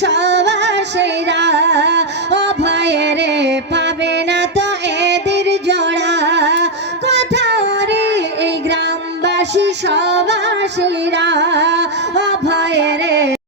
সবাসীরা অভয়েরে পাবে না তো এদের জোড়া কোথাও রে এই গ্রামবাসী সবাসীরা